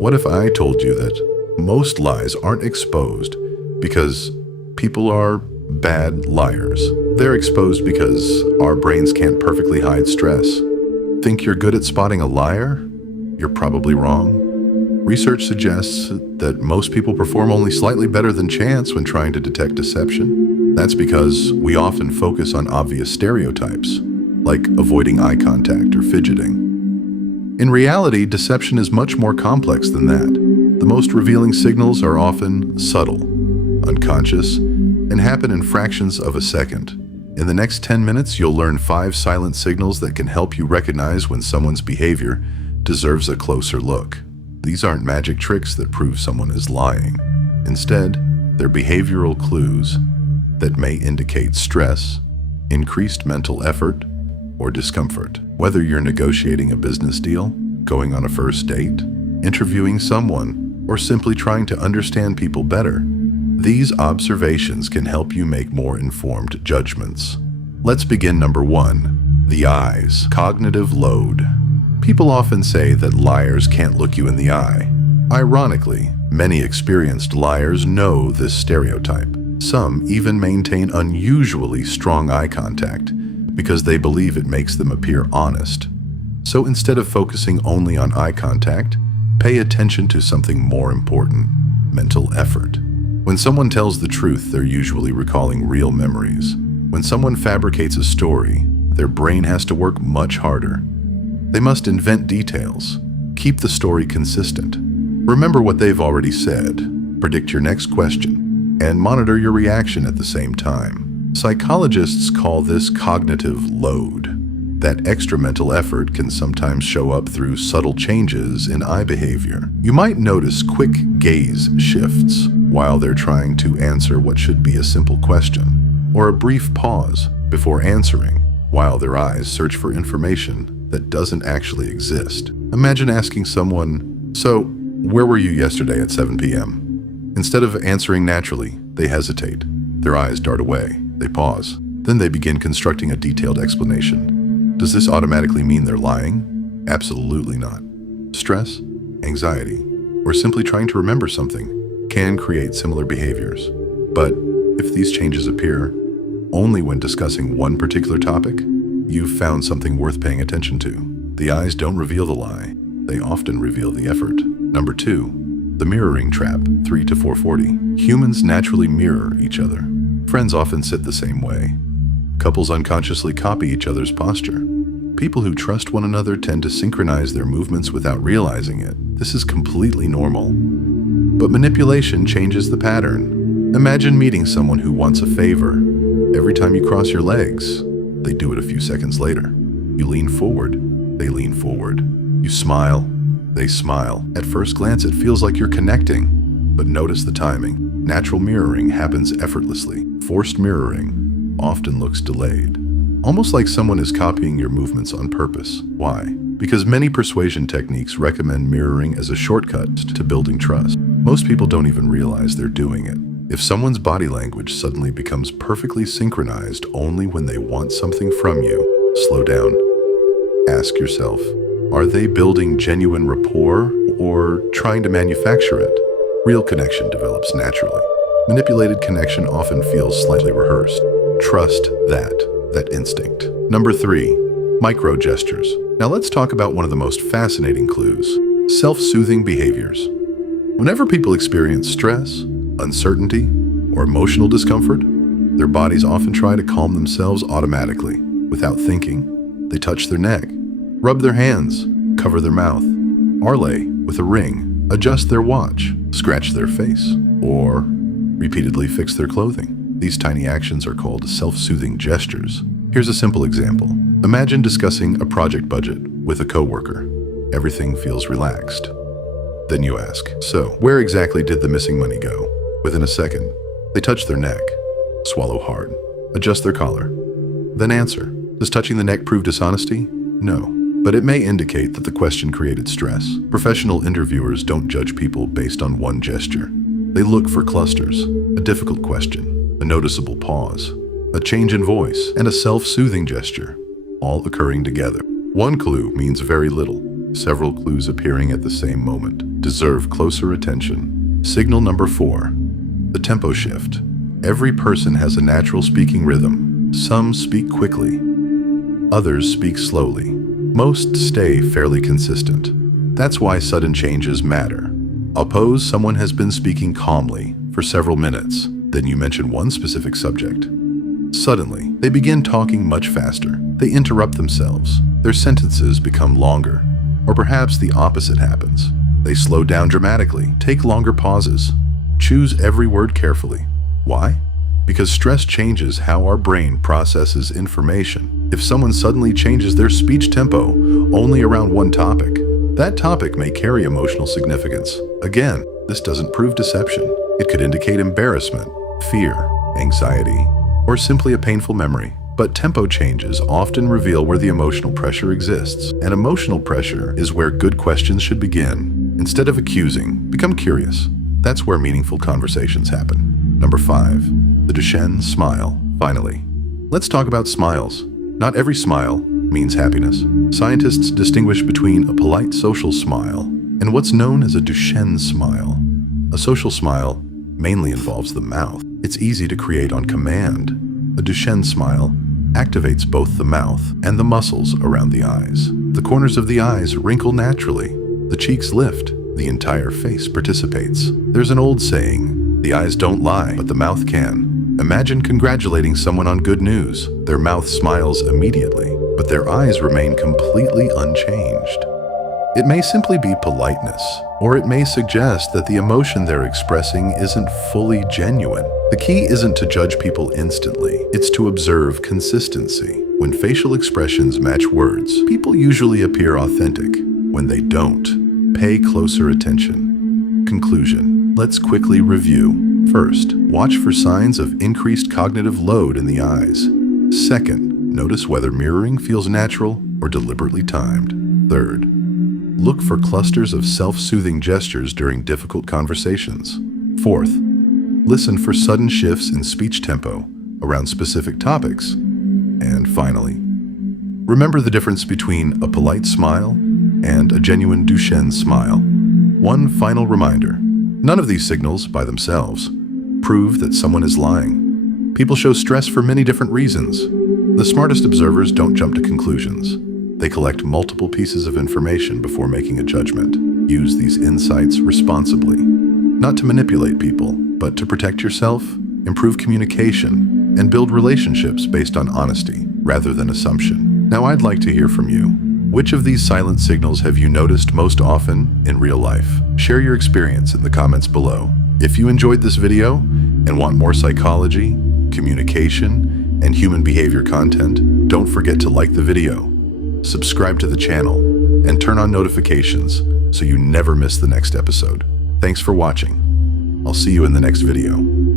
What if I told you that most lies aren't exposed because people are bad liars? They're exposed because our brains can't perfectly hide stress. Think you're good at spotting a liar? You're probably wrong. Research suggests that most people perform only slightly better than chance when trying to detect deception. That's because we often focus on obvious stereotypes, like avoiding eye contact or fidgeting. In reality, deception is much more complex than that. The most revealing signals are often subtle, unconscious, and happen in fractions of a second. In the next 10 minutes, you'll learn 5 silent signals that can help you recognize when someone's behavior deserves a closer look. These aren't magic tricks that prove someone is lying. Instead, they're behavioral clues that may indicate stress, increased mental effort, or discomfort. Whether you're negotiating a business deal, going on a first date, interviewing someone, or simply trying to understand people better, these observations can help you make more informed judgments. Let's begin. Number 1, the eyes. Cognitive load. People often say that liars can't look you in the eye. Ironically, many experienced liars know this stereotype. Some even maintain unusually strong eye contact because they believe it makes them appear honest. So instead of focusing only on eye contact, pay attention to something more important: mental effort. When someone tells the truth, they're usually recalling real memories. When someone fabricates a story, their brain has to work much harder. They must invent details, keep the story consistent, remember what they've already said, predict your next question, and monitor your reaction at the same time. Psychologists call this cognitive load. That extra mental effort can sometimes show up through subtle changes in eye behavior. You might notice quick gaze shifts while they're trying to answer what should be a simple question, or a brief pause before answering while their eyes search for information that doesn't actually exist. Imagine asking someone, "So, where were you yesterday at 7 p.m.?" Instead of answering naturally, they hesitate. Their eyes dart away. They pause. Then they begin constructing a detailed explanation. Does this automatically mean they're lying? Absolutely not. Stress, anxiety, or simply trying to remember something can create similar behaviors. But if these changes appear only when discussing one particular topic, you've found something worth paying attention to. The eyes don't reveal the lie. They often reveal the effort. Number 2, the mirroring trap, 3 to 440. Humans naturally mirror each other. Friends often sit the same way. Couples unconsciously copy each other's posture. People who trust one another tend to synchronize their movements without realizing it. This is completely normal. But manipulation changes the pattern. Imagine meeting someone who wants a favor. Every time you cross your legs, they do it a few seconds later. You lean forward, they lean forward. You smile, they smile. At first glance, it feels like you're connecting, but notice the timing. Natural mirroring happens effortlessly. Forced mirroring often looks delayed, almost like someone is copying your movements on purpose. Why? Because many persuasion techniques recommend mirroring as a shortcut to building trust. Most people don't even realize they're doing it. If someone's body language suddenly becomes perfectly synchronized only when they want something from you, slow down. Ask yourself, are they building genuine rapport or trying to manufacture it? Real connection develops naturally. Manipulated connection often feels slightly rehearsed. Trust that instinct. Number 3, micro gestures. Now let's talk about one of the most fascinating clues: self-soothing behaviors. Whenever people experience stress, uncertainty, or emotional discomfort, their bodies often try to calm themselves automatically. Without thinking, they touch their neck, rub their hands, cover their mouth, parlay with a ring, adjust their watch, scratch their face, or repeatedly fix their clothing. These tiny actions are called self-soothing gestures. Here's a simple example. Imagine discussing a project budget with a coworker. Everything feels relaxed. Then you ask, "So, where exactly did the missing money go?" Within a second, they touch their neck, swallow hard, adjust their collar, then answer. Does touching the neck prove dishonesty? No, but it may indicate that the question created stress. Professional interviewers don't judge people based on one gesture. They look for clusters: a difficult question, a noticeable pause, a change in voice, and a self-soothing gesture, all occurring together. One clue means very little, several clues appearing at the same moment, deserve closer attention. Signal number 4. The tempo shift. Every person has a natural speaking rhythm. Some speak quickly. Others speak slowly. Most stay fairly consistent. That's why sudden changes matter. Suppose someone has been speaking calmly for several minutes. Then you mention one specific subject. Suddenly, they begin talking much faster. They interrupt themselves. Their sentences become longer. Or perhaps the opposite happens. They slow down dramatically, take longer pauses. Choose every word carefully. Why? Because stress changes how our brain processes information. If someone suddenly changes their speech tempo only around one topic, that topic may carry emotional significance. Again, this doesn't prove deception. It could indicate embarrassment, fear, anxiety, or simply a painful memory. But tempo changes often reveal where the emotional pressure exists. And emotional pressure is where good questions should begin. Instead of accusing, become curious. That's where meaningful conversations happen. Number 5. The Duchenne smile. Finally, let's talk about smiles. Not every smile means happiness. Scientists distinguish between a polite social smile and what's known as a Duchenne smile. A social smile mainly involves the mouth. It's easy to create on command. A Duchenne smile activates both the mouth and the muscles around the eyes. The corners of the eyes wrinkle naturally. The cheeks lift. The entire face participates. There's an old saying, the eyes don't lie, but the mouth can. Imagine congratulating someone on good news. Their mouth smiles immediately, but their eyes remain completely unchanged. It may simply be politeness, or it may suggest that the emotion they're expressing isn't fully genuine. The key isn't to judge people instantly, it's to observe consistency. When facial expressions match words, people usually appear authentic. When they don't, pay closer attention. Conclusion. Let's quickly review. First, watch for signs of increased cognitive load in the eyes. Second, notice whether mirroring feels natural or deliberately timed. Third, look for clusters of self-soothing gestures during difficult conversations. Fourth, listen for sudden shifts in speech tempo around specific topics. And finally, remember the difference between a polite smile and a genuine Duchenne smile. One final reminder, none of these signals by themselves prove that someone is lying. People show stress for many different reasons. The smartest observers don't jump to conclusions. They collect multiple pieces of information before making a judgment. Use these insights responsibly, not to manipulate people, but to protect yourself, improve communication, and build relationships based on honesty rather than assumption. Now I'd like to hear from you. Which of these silent signals have you noticed most often in real life? Share your experience in the comments below. If you enjoyed this video and want more psychology, communication, and human behavior content, don't forget to like the video, subscribe to the channel, and turn on notifications so you never miss the next episode. Thanks for watching. I'll see you in the next video.